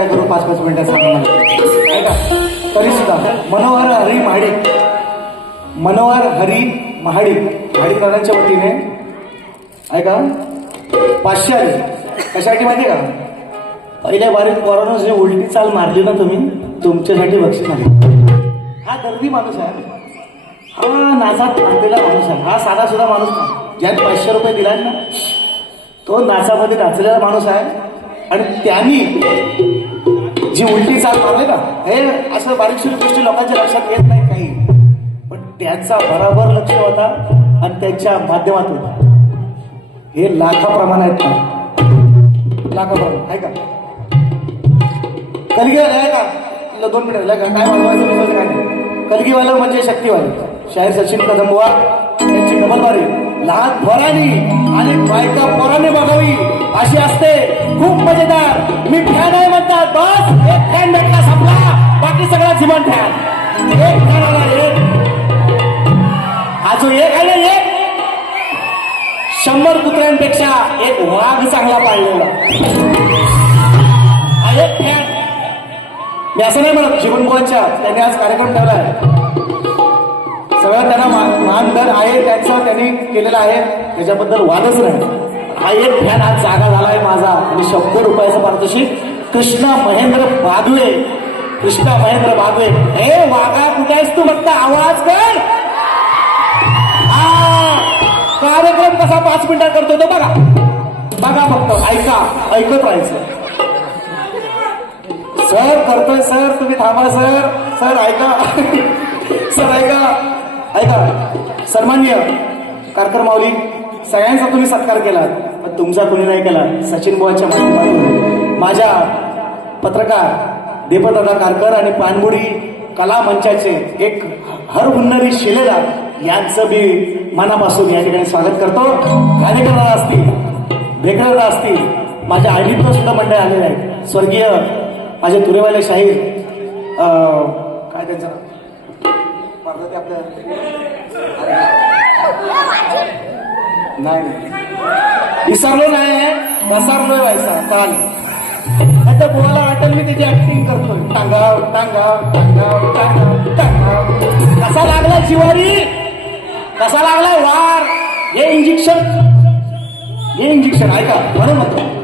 काय करू? पाच पाच मिनिटं सांगा ऐका तरी सुद्धा मनोहर हरी महाडिक. मनोहर हरी महाडिक. महाडिकरांच्या वतीने. ऐका. पाचशे आले. कशासाठी माहिती आहे का? पहिल्या बारीक कोरोना जे उलटी चाल मारली ना तुम्ही तुमच्यासाठी बक्षीस आले. हा गर्दी माणूस आहे. हा नाचात थांबलेला माणूस आहे. हा साधा सुद्धा माणूस नाही. ज्याने पाचशे रुपये दिला ना तो नाचामध्ये नाचलेला माणूस आहे. आणि त्यांनी जी उलटी चाल मारली ना हे असं बारीकशी गोष्टी लोकांच्या लक्षात येत नाही काही. पण त्यांचा बराबर लक्ष होता आणि त्यांच्या माध्यमातून. हे लाखाप्रमाणे आहेत ना. लाखाप्रमाणे आहे का? कलगीवाला आहे का? दोन मिनिट का काय म्हणवायचं काय नाही. म्हणजे शक्तीवाले. शाहीर सचिन कदमबुवा यांची डबलबारी लहान पोरांनी आणि बायका पोरांनी बघावी. अशी असते. खूप मजेदार. मी फॅन आहे म्हणतात बस! फॅन भेटला संपला. बाकी सगळा जीवन फॅन एक फॅन आला एक हा एक एक? शंभर कुत्र्यांपेक्षा एक वाघ चांगला पाळलेला. एक फॅन मी असं नाही म्हणत जीवनभुवांच्या त्यांनी आज कार्यक्रम ठेवलाय सगळं त्यांना मान दर आहे त्यांचं त्यांनी केलेलं आहे. त्याच्याबद्दल वादच नाही. हा एक फॅन आज जागा झालाय माझा. आणि शंभर रुपयाचं पारितोषिक कृष्णा महेंद्र बागवे. कृष्णा महेंद्र बागवे. हे वागा कुठे आहेस तू? फक्त आवाज कर. कार्यक्रम कसा पाच मिनिटात करतो तो बघा. बघा फक्त ऐका ऐकत राहायचं. सर करतोय सर तुम्ही थांबा सर. सर ऐका. सर ऐका. ऐका. सन्मान्य कारकर माऊली सगळ्यांचा तुम्ही सत्कार केला तुमचा कोणी नाही केला. सचिन बुवाच्या माध्यमातून. माझ्या पत्रकार दीपदादा कारकर आणि पानबुडी कला मंचाचे एक हर शिलेला शिलेदार यांचं मी मनापासून या ठिकाणी स्वागत करतो. गाणेकरदादा असतील भेकरदादा असतील माझ्या आयडीतलं सुद्धा मंडळ आलेले आहेत. स्वर्गीय माझे तुरेवाले शाहीर काय त्यांचं? नाव? नाही विसरलो नाही बसारलोय व्हायचा चालेल आता कोणाला वाटेल मी त्याची ऍक्टिंग करतोय. टांगाव टांगाव टांगाव टांगाव टांगाव. कसा लागला जिवारी? कसा लागला वार? हे इंजेक्शन हे इंजेक्शन ऐका बरं म्हणतो.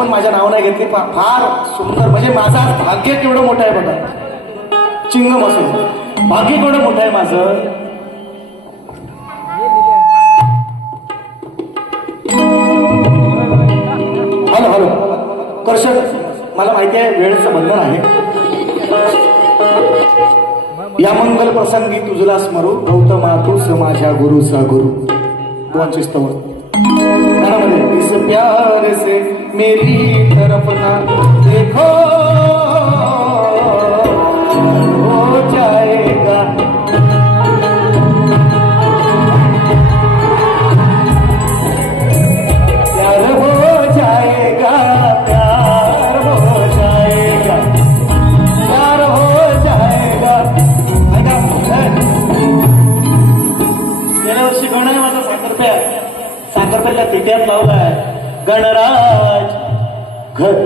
पण माझ्या नाव नाही घेतली. फार सुंदर. म्हणजे माझा भाग्य केवढं मोठं आहे बघा. चिंगम असून. भाग्य केवढं मोठं आहे माझं. Hello hello. कर्षण मला माहिती आहे वेळेचं बंधन आहे. या मंगल प्रसंगी तुझला स्मरू. गौतमा तुस माझ्या गुरु सा गुरु. दोनशे स्तवर प्यार से मेरी तरफ ना देखो।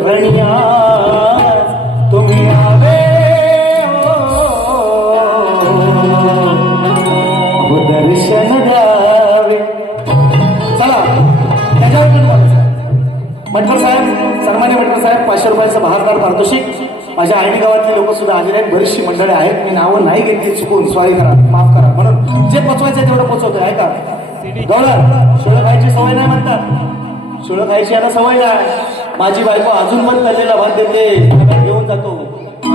घरण्या तुम्ही आवे हो। दर्शन द्यावे चला त्याच्यावर मटकर साहेब सन्मान्य मटकर साहेब पाचशे रुपयाचं बहारदार पारितोषिक. माझ्या आयडी गावातली लोक सुद्धा आलेले आहेत बरीचशी मंडळी आहेत. मी नावं नाही घेतली चुकून सॉरी करा माफ करा. म्हणून जे पोचवायचं आहे तेवढं पोचवतोय का गौरव शिळ खायची सवय नाही म्हणतात. शिळ खायची आता सवय नाही. माझी बायको अजून पण तल्लेला भात देते. घेऊन जातो.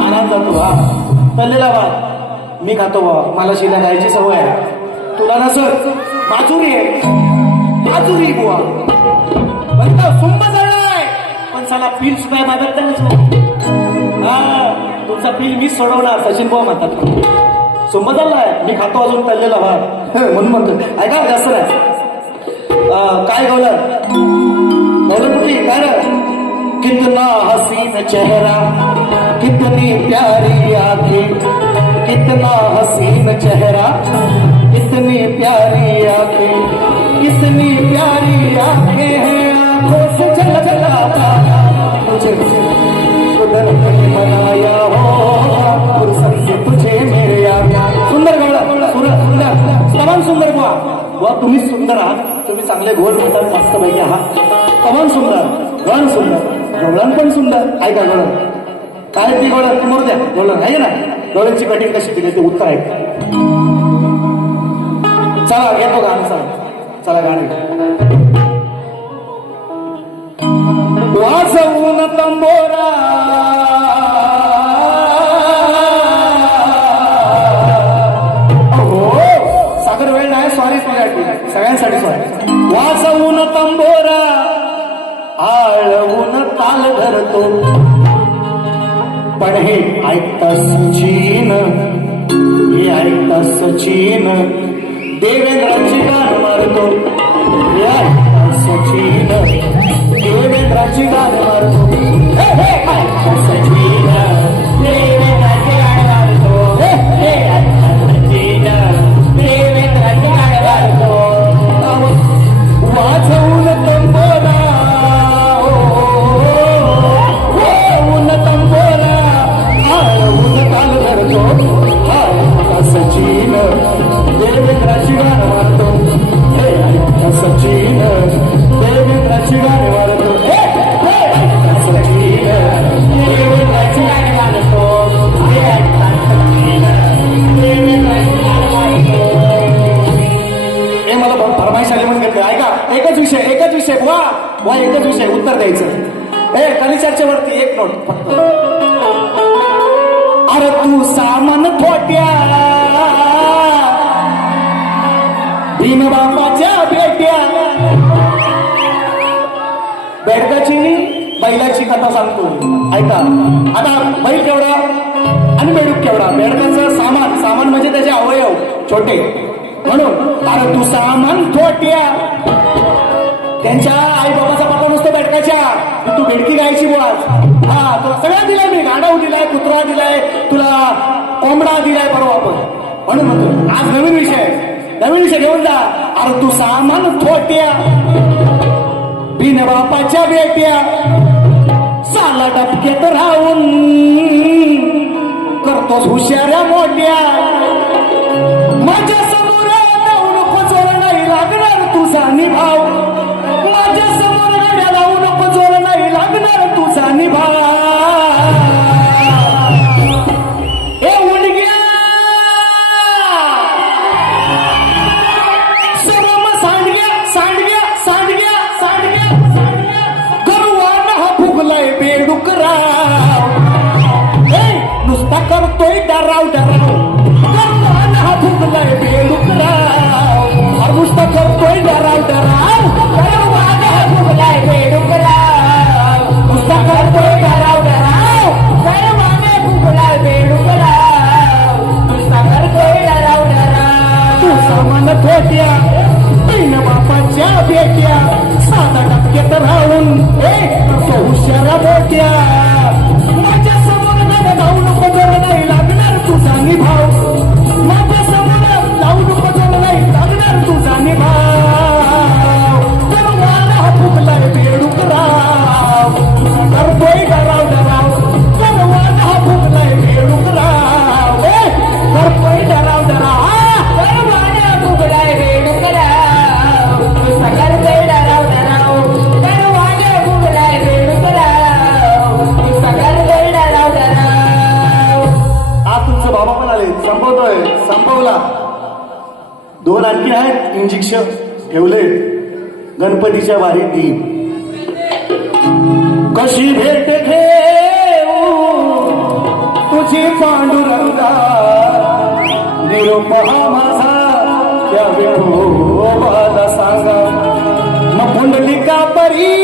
आनंद जातो हा. तल्लेला भात. मी खातो बा मला शिल्या खायची सवय आहे. तुला नसत माजुरी आहे. माजुरी बुवा. म्हणतो सुंब जळलाय पण चला पील सुद्धा त्यांनीच हा तुमचा पील मीच सोडवणार सचिन भाऊ म्हणतात. सुंब चाललाय मी खातो अजून तळलेला भात. म्हणून म्हणतो ऐका जास्त नाही. काय गवलं कितना हसीन चेहरा, कितनी प्यारी आँखें, कितना हसीन चेहरा कितनी प्यारी आँखें कितनी प्यारी आँखें हैं, आँखों से चलाता मुझे कुदरत ने बनाया हो, फुर्सत से तुझे मेरे। यार सुंदर गवळा सुंदर सुंदर, तमाम सुंदर बुवा बुवा तुम्हीच सुंदर आहात, तुम्ही चांगले गोल मस्त पैकी आहात। तमाम सुंदर गण सुंदर। गवळण पण सुंदर. आहे का गवळण काय ती गवळण ती द्या. गवळण आहे ना गवळणची कटिंग कशी दिली ते उत्तर आहे. चला घेतो गाणं चला. चला गाणं वाजवून तंबोरा. हो सागर वेळ नाही सॉरी सगळ्यांसाठी सॉरी वाजवून तंबो करतो. पण हे ऐकता सचिन हे ऐकता सचिन देवेंद्राची गाण मारतो. हे ऐकता सचिन देवेंद्राची गाण मारतो. भीम बापाच्या बेट्या बेडकाची बैलाची कथा सांगतो. ऐका. आता बैल केवढा आणि बेडूक केवढा? बेडकाचं सामान सामान म्हणजे त्याचे अवयव छोटे. म्हणून अरे तू सामान थोट्या. त्यांच्या आई बाबाचा पत्ता नसतो बेडकाच्या तू बेडकी गायची बोलाच हा तुला सगळं दिलाय मी. गाडव दिलाय कुत्रा दिलाय तुला कोंबडा दिलाय बरोबर आपण. म्हणून म्हणतो आज नवीन विषय आहे. नवीन घेऊन जा. अरे तू सामान थोट्या. बिन बापाच्या बेट्या. साला डबक्यात राहून. करतोस हुशाऱ्या मोठ्या. माझ्यासमोर जाऊ नको जोर नाही लागणार तुझा निभाव. माझ्यासमोर गाड्या लावू नको जोर नाही लागणार तुझा निभाव. आहे संपवतोय संपवला. दोन आणखी आहेत इंजेक्शन ठेवले. गणपतीच्या वारी ती कशी भेट घेऊ? तुझी पांडुरंगा. निरोप हा माझा. त्या विठोबाला सांगा. मग पुंडलिका परी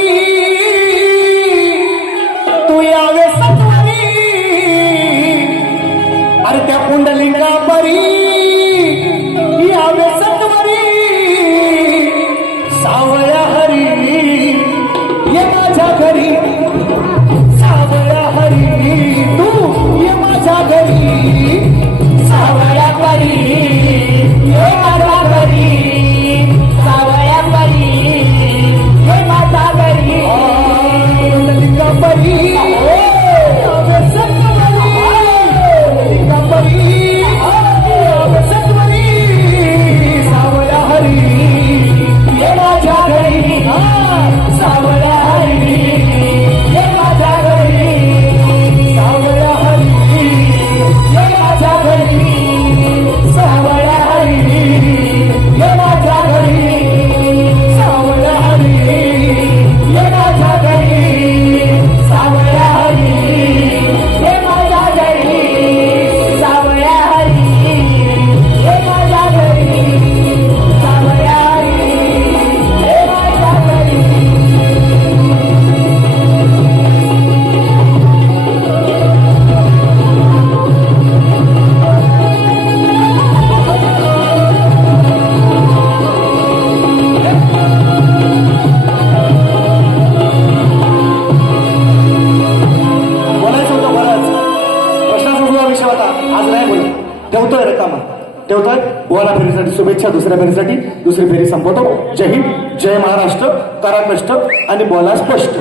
दुसऱ्या फेरीसाठी दुसरी फेरी संपवतो. जय हिंद जय महाराष्ट्र कराकष्ट आणि बोला स्पष्ट.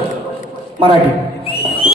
मराठी.